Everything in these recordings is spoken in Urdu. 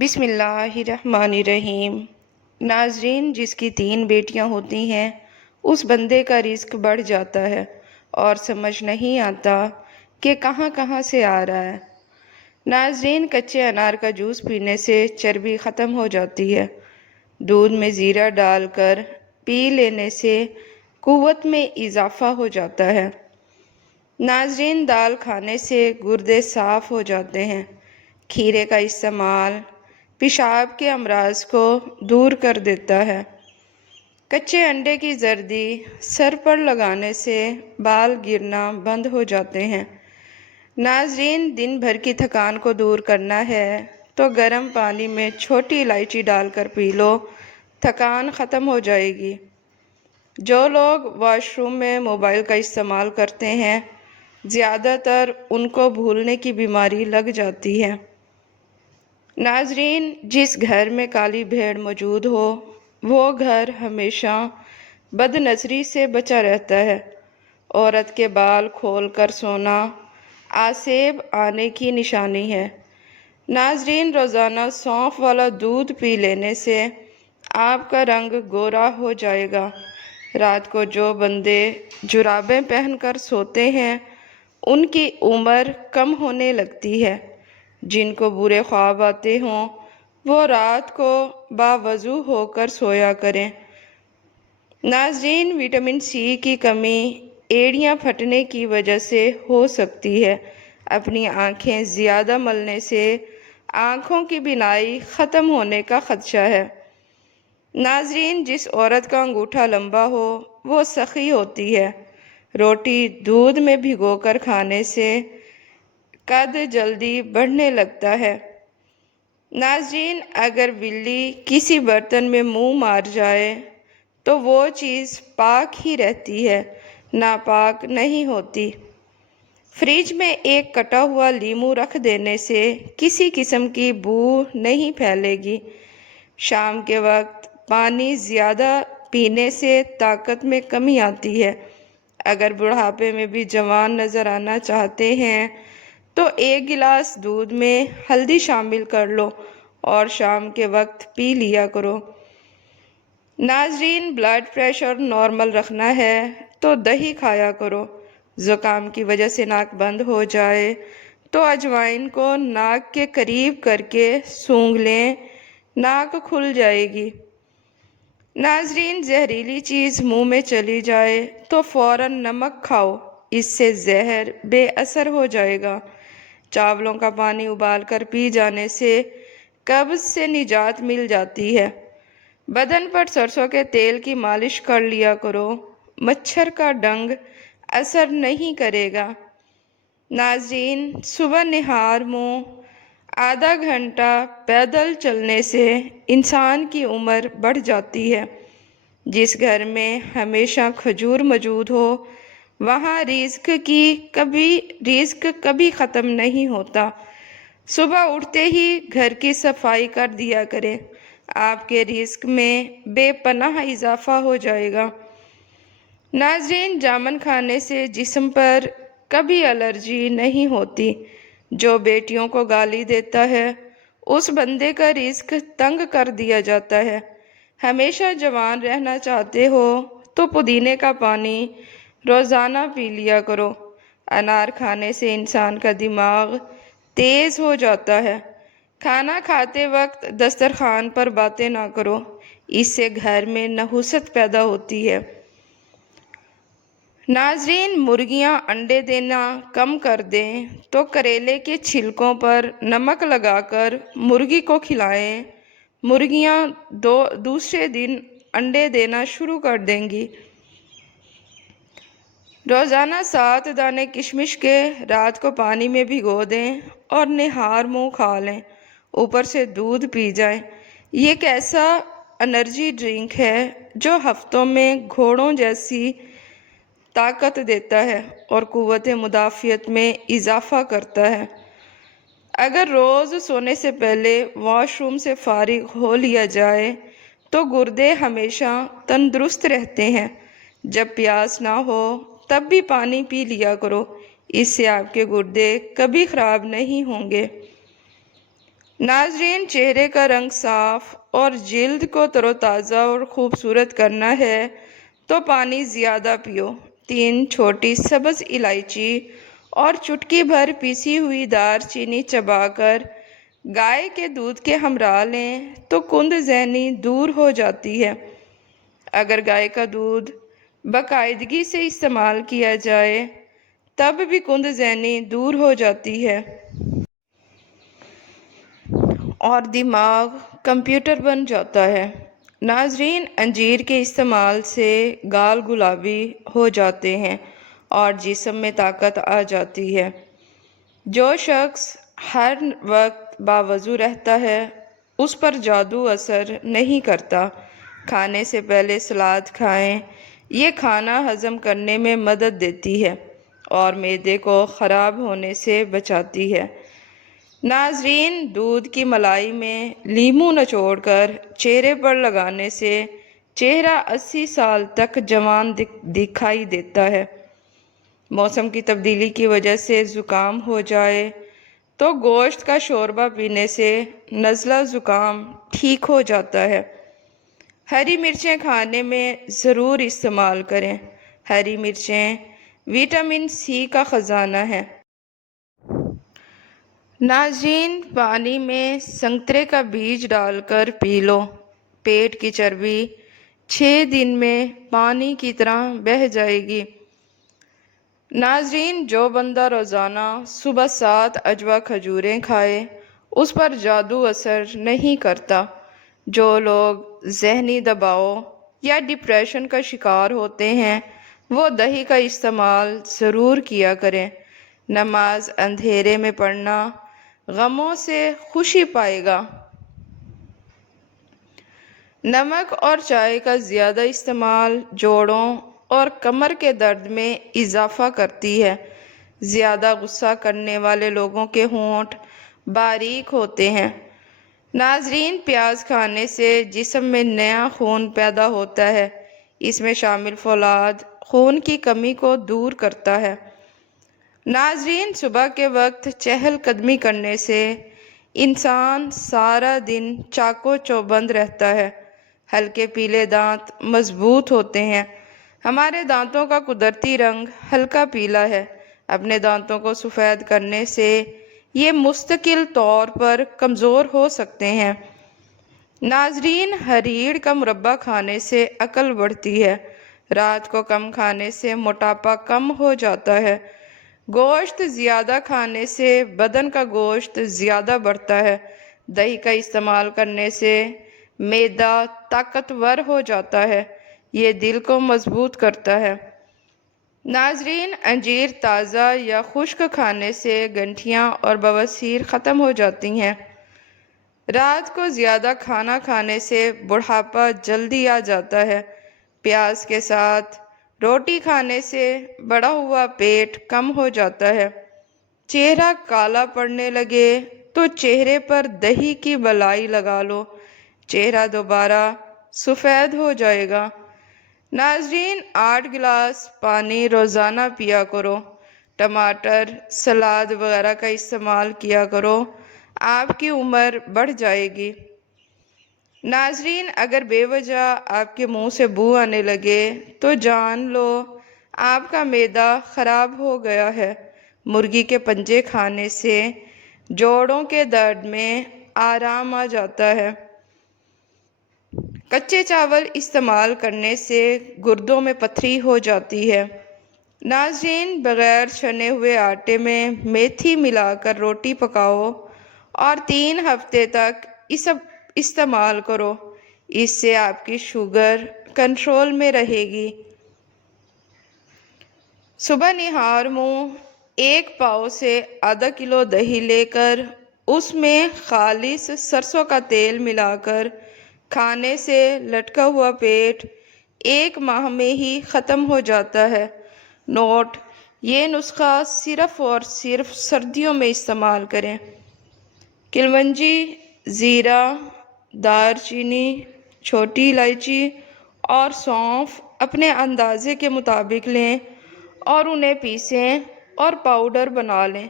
بسم اللہ الرحمن الرحیم۔ ناظرین، جس کی 3 بیٹیاں ہوتی ہیں اس بندے کا رزق بڑھ جاتا ہے اور سمجھ نہیں آتا کہ کہاں کہاں سے آ رہا ہے۔ ناظرین، کچے انار کا جوس پینے سے چربی ختم ہو جاتی ہے۔ دودھ میں زیرہ ڈال کر پی لینے سے قوت میں اضافہ ہو جاتا ہے۔ ناظرین، دال کھانے سے گردے صاف ہو جاتے ہیں۔ کھیرے کا استعمال پیشاب کے امراض کو دور کر دیتا ہے۔ کچے انڈے کی زردی سر پر لگانے سے بال گرنا بند ہو جاتے ہیں۔ ناظرین، دن بھر کی تھکان کو دور کرنا ہے تو گرم پانی میں چھوٹی الائچی ڈال کر پی لو، تھکان ختم ہو جائے گی۔ جو لوگ واش روم میں موبائل کا استعمال کرتے ہیں زیادہ تر ان کو بھولنے کی بیماری لگ جاتی ہے۔ ناظرین، جس گھر میں کالی بھیڑ موجود ہو وہ گھر ہمیشہ بد نظری سے بچا رہتا ہے۔ عورت کے بال کھول کر سونا آسیب آنے کی نشانی ہے۔ ناظرین، روزانہ سونف والا دودھ پی لینے سے آپ کا رنگ گورا ہو جائے گا۔ رات کو جو بندے جرابیں پہن کر سوتے ہیں ان کی عمر کم ہونے لگتی ہے۔ جن کو برے خواب آتے ہوں وہ رات کو باوضو ہو کر سویا کریں۔ ناظرین، وٹامن سی کی کمی ایڑیاں پھٹنے کی وجہ سے ہو سکتی ہے۔ اپنی آنکھیں زیادہ ملنے سے آنکھوں کی بینائی ختم ہونے کا خدشہ ہے۔ ناظرین، جس عورت کا انگوٹھا لمبا ہو وہ سخی ہوتی ہے۔ روٹی دودھ میں بھگو کر کھانے سے قد جلدی بڑھنے لگتا ہے۔ ناظرین، اگر بلی کسی برتن میں منہ مار جائے تو وہ چیز پاک ہی رہتی ہے، ناپاک نہیں ہوتی۔ فریج میں ایک کٹا ہوا لیموں رکھ دینے سے کسی قسم کی بو نہیں پھیلے گی۔ شام کے وقت پانی زیادہ پینے سے طاقت میں کمی آتی ہے۔ اگر بڑھاپے میں بھی جوان نظر آنا چاہتے ہیں تو 1 گلاس دودھ میں ہلدی شامل کر لو اور شام کے وقت پی لیا کرو۔ ناظرین، بلڈ پریشر نارمل رکھنا ہے تو دہی کھایا کرو۔ زکام کی وجہ سے ناک بند ہو جائے تو اجوائن کو ناک کے قریب کر کے سونگھ لیں، ناک کھل جائے گی۔ ناظرین، زہریلی چیز منہ میں چلی جائے تو فوراً نمک کھاؤ، اس سے زہر بے اثر ہو جائے گا۔ چاولوں کا پانی ابال کر پی جانے سے قبض سے نجات مل جاتی ہے۔ بدن پر سرسوں کے تیل کی مالش کر لیا کرو، مچھر کا ڈنگ اثر نہیں کرے گا۔ ناظرین، صبح نہار منہ آدھا گھنٹہ پیدل چلنے سے انسان کی عمر بڑھ جاتی ہے۔ جس گھر میں ہمیشہ کھجور موجود ہو وہاں رزق کبھی ختم نہیں ہوتا۔ صبح اٹھتے ہی گھر کی صفائی کر دیا کریں، آپ کے رزق میں بے پناہ اضافہ ہو جائے گا۔ ناظرین، جامن کھانے سے جسم پر کبھی الرجی نہیں ہوتی۔ جو بیٹیوں کو گالی دیتا ہے اس بندے کا رزق تنگ کر دیا جاتا ہے۔ ہمیشہ جوان رہنا چاہتے ہو تو پودینے کا پانی روزانہ پی لیا کرو۔ انار کھانے سے انسان کا دماغ تیز ہو جاتا ہے۔ کھانا کھاتے وقت دسترخوان پر باتیں نہ کرو، اس سے گھر میں نحوست پیدا ہوتی ہے۔ ناظرین، مرغیاں انڈے دینا کم کر دیں تو کریلے کے چھلکوں پر نمک لگا کر مرغی کو کھلائیں، مرغیاں دوسرے دن انڈے دینا شروع کر دیں گی۔ روزانہ 7 دانے کشمش کے رات کو پانی میں بھگو دیں اور نہار منہ کھا لیں، اوپر سے دودھ پی جائیں۔ یہ ایک ایسا انرجی ڈرنک ہے جو ہفتوں میں گھوڑوں جیسی طاقت دیتا ہے اور قوت مدافعت میں اضافہ کرتا ہے۔ اگر روز سونے سے پہلے واش روم سے فارغ ہو لیا جائے تو گردے ہمیشہ تندرست رہتے ہیں۔ جب پیاس نہ ہو تب بھی پانی پی لیا کرو، اس سے آپ کے گردے کبھی خراب نہیں ہوں گے۔ ناظرین، چہرے کا رنگ صاف اور جلد کو تر و تازہ اور خوبصورت کرنا ہے تو پانی زیادہ پیو۔ 3 چھوٹی سبز الائچی اور چٹکی بھر پیسی ہوئی دار چینی چبا کر گائے کے دودھ کے ہمراہ لیں تو کند ذہنی دور ہو جاتی ہے۔ اگر گائے کا دودھ باقاعدگی سے استعمال کیا جائے تب بھی کند ذہنی دور ہو جاتی ہے اور دماغ کمپیوٹر بن جاتا ہے۔ ناظرین، انجیر کے استعمال سے گال گلابی ہو جاتے ہیں اور جسم میں طاقت آ جاتی ہے۔ جو شخص ہر وقت باوضو رہتا ہے اس پر جادو اثر نہیں کرتا۔ کھانے سے پہلے سلاد کھائیں، یہ کھانا ہضم کرنے میں مدد دیتی ہے اور معدے کو خراب ہونے سے بچاتی ہے۔ ناظرین، دودھ کی ملائی میں لیموں نچوڑ کر چہرے پر لگانے سے چہرہ 80 سال تک جوان دکھائی دیتا ہے۔ موسم کی تبدیلی کی وجہ سے زکام ہو جائے تو گوشت کا شوربہ پینے سے نزلہ زکام ٹھیک ہو جاتا ہے۔ ہری مرچیں کھانے میں ضرور استعمال کریں۔ ہری مرچیں وٹامن سی کا خزانہ ہیں۔ ناظرین، پانی میں سنترے کا بیج ڈال کر پی لو۔ پیٹ کی چربی 6 دن میں پانی کی طرح بہہ جائے گی۔ ناظرین، جو بندہ روزانہ صبح 7 عجوہ کھجوریں کھائے اس پر جادو اثر نہیں کرتا۔ جو لوگ ذہنی دباؤ یا ڈپریشن کا شکار ہوتے ہیں وہ دہی کا استعمال ضرور کیا کریں۔ نماز اندھیرے میں پڑھنا غموں سے خوشی پائے گا۔ نمک اور چائے کا زیادہ استعمال جوڑوں اور کمر کے درد میں اضافہ کرتی ہے۔ زیادہ غصہ کرنے والے لوگوں کے ہونٹ باریک ہوتے ہیں۔ ناظرین، پیاز کھانے سے جسم میں نیا خون پیدا ہوتا ہے۔ اس میں شامل فولاد خون کی کمی کو دور کرتا ہے۔ ناظرین، صبح کے وقت چہل قدمی کرنے سے انسان سارا دن چاق و چوبند رہتا ہے۔ ہلکے پیلے دانت مضبوط ہوتے ہیں۔ ہمارے دانتوں کا قدرتی رنگ ہلکا پیلا ہے۔ اپنے دانتوں کو سفید کرنے سے یہ مستقل طور پر کمزور ہو سکتے ہیں۔ ناظرین، ہریڑ کا مربع کھانے سے عقل بڑھتی ہے۔ رات کو کم کھانے سے موٹاپا کم ہو جاتا ہے۔ گوشت زیادہ کھانے سے بدن کا گوشت زیادہ بڑھتا ہے۔ دہی کا استعمال کرنے سے معدہ طاقتور ہو جاتا ہے۔ یہ دل کو مضبوط کرتا ہے۔ ناظرین، انجیر تازہ یا خشک کھانے سے گنٹھیاں اور بواسیر ختم ہو جاتی ہیں۔ رات کو زیادہ کھانا کھانے سے بڑھاپا جلدی آ جاتا ہے۔ پیاز کے ساتھ روٹی کھانے سے بڑا ہوا پیٹ کم ہو جاتا ہے۔ چہرہ کالا پڑنے لگے تو چہرے پر دہی کی ملائی لگا لو، چہرہ دوبارہ سفید ہو جائے گا۔ ناظرین، 8 گلاس پانی روزانہ پیا کرو۔ ٹماٹر، سلاد وغیرہ کا استعمال کیا کرو، آپ کی عمر بڑھ جائے گی۔ ناظرین، اگر بے وجہ آپ کے منہ سے بو آنے لگے تو جان لو آپ کا معدہ خراب ہو گیا ہے۔ مرغی کے پنجے کھانے سے جوڑوں کے درد میں آرام آ جاتا ہے۔ کچے چاول استعمال کرنے سے گردوں میں پتھری ہو جاتی ہے۔ ناظرین، بغیر چھنے ہوئے آٹے میں میتھی ملا کر روٹی پکاؤ اور 3 ہفتے تک استعمال کرو۔ اس سے آپ کی شوگر کنٹرول میں رہے گی۔ صبح نہار منہ 1 پاؤ سے ½ کلو دہی لے کر اس میں خالص سرسوں کا تیل ملا کر کھانے سے لٹکا ہوا پیٹ 1 ماہ میں ہی ختم ہو جاتا ہے۔ نوٹ: یہ نسخہ صرف اور صرف سردیوں میں استعمال کریں۔ کلونجی، زیرہ، دار چینی، چھوٹی الائچی اور سونف اپنے اندازے کے مطابق لیں اور انہیں پیسیں اور پاؤڈر بنا لیں۔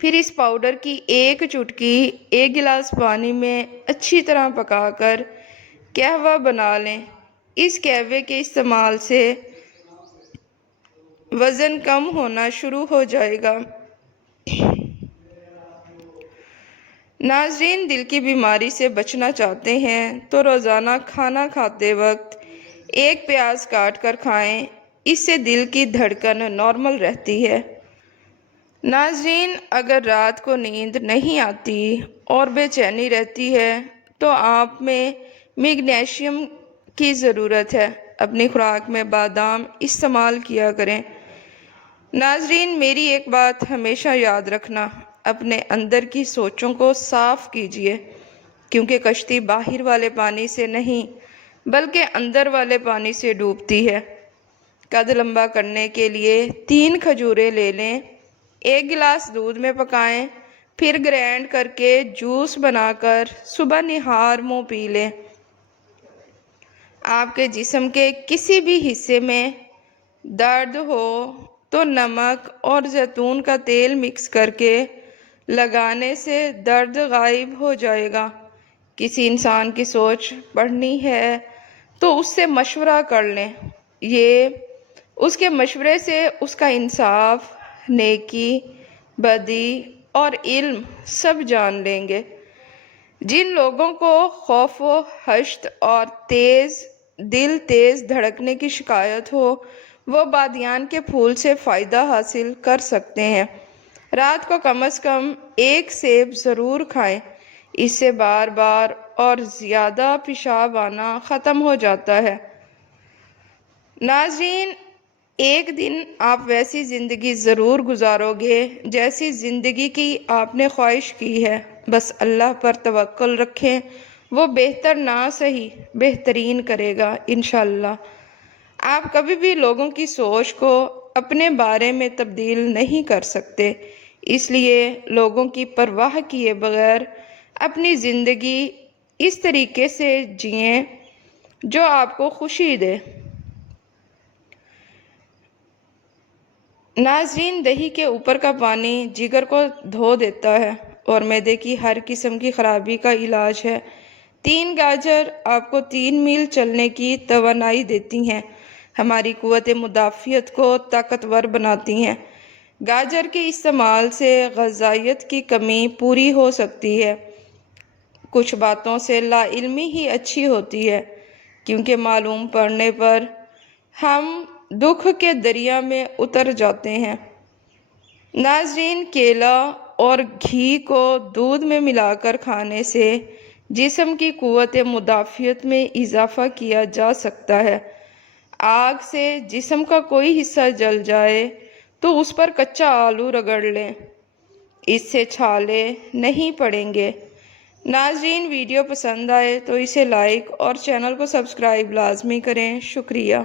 پھر اس پاؤڈر کی ایک چٹکی ایک گلاس پانی میں اچھی طرح پکا کر قہوہ بنا لیں۔ اس قہوے کے استعمال سے وزن کم ہونا شروع ہو جائے گا۔ ناظرین، دل کی بیماری سے بچنا چاہتے ہیں تو روزانہ کھانا کھاتے وقت ایک پیاز کاٹ کر کھائیں، اس سے دل کی دھڑکن نارمل رہتی ہے۔ ناظرین، اگر رات کو نیند نہیں آتی اور بے چینی رہتی ہے تو آپ میں میگنیشیم کی ضرورت ہے۔ اپنی خوراک میں بادام استعمال کیا کریں۔ ناظرین، میری ایک بات ہمیشہ یاد رکھنا، اپنے اندر کی سوچوں کو صاف کیجیے، کیونکہ کشتی باہر والے پانی سے نہیں بلکہ اندر والے پانی سے ڈوبتی ہے۔ قد لمبا کرنے کے لیے 3 کھجوریں لے لیں، 1 گلاس دودھ میں پکائیں، پھر گرینڈ کر کے جوس بنا کر صبح نہار منہ پی لیں۔ آپ کے جسم کے کسی بھی حصے میں درد ہو تو نمک اور زیتون کا تیل مکس کر کے لگانے سے درد غائب ہو جائے گا۔ کسی انسان کی سوچ پڑھنی ہے تو اس سے مشورہ کر لیں، یہ اس کے مشورے سے اس کا انصاف، نیکی، بدی اور علم سب جان لیں گے۔ جن لوگوں کو خوف و ہشت اور تیز دھڑکنے کی شکایت ہو وہ بادیان کے پھول سے فائدہ حاصل کر سکتے ہیں۔ رات کو کم از کم 1 سیب ضرور کھائیں، اس سے بار بار اور زیادہ پیشاب آنا ختم ہو جاتا ہے۔ ناظرین، ایک دن آپ ویسی زندگی ضرور گزارو گے جیسی زندگی کی آپ نے خواہش کی ہے۔ بس اللہ پر توکل رکھیں، وہ بہتر نہ صحیح بہترین کرے گا انشاءاللہ۔ آپ کبھی بھی لوگوں کی سوچ کو اپنے بارے میں تبدیل نہیں کر سکتے، اس لیے لوگوں کی پرواہ کیے بغیر اپنی زندگی اس طریقے سے جئیں جو آپ کو خوشی دے۔ ناظرین، دہی کے اوپر کا پانی جگر کو دھو دیتا ہے اور معدے کی ہر قسم کی خرابی کا علاج ہے۔ 3 گاجر آپ کو 3 میل چلنے کی توانائی دیتی ہیں، ہماری قوت مدافعت کو طاقتور بناتی ہیں۔ گاجر کے استعمال سے غذائیت کی کمی پوری ہو سکتی ہے۔ کچھ باتوں سے لا علمی ہی اچھی ہوتی ہے، کیونکہ معلوم پڑنے پر ہم دکھ کے دریا میں اتر جاتے ہیں۔ ناظرین، کیلا اور گھی کو دودھ میں ملا کر کھانے سے جسم کی قوت مدافعت میں اضافہ کیا جا سکتا ہے۔ آگ سے جسم کا کوئی حصہ جل جائے تو اس پر کچا آلو رگڑ لیں، اس سے چھالے نہیں پڑیں گے۔ ناظرین، ویڈیو پسند آئے تو اسے لائک اور چینل کو سبسکرائب لازمی کریں۔ شکریہ۔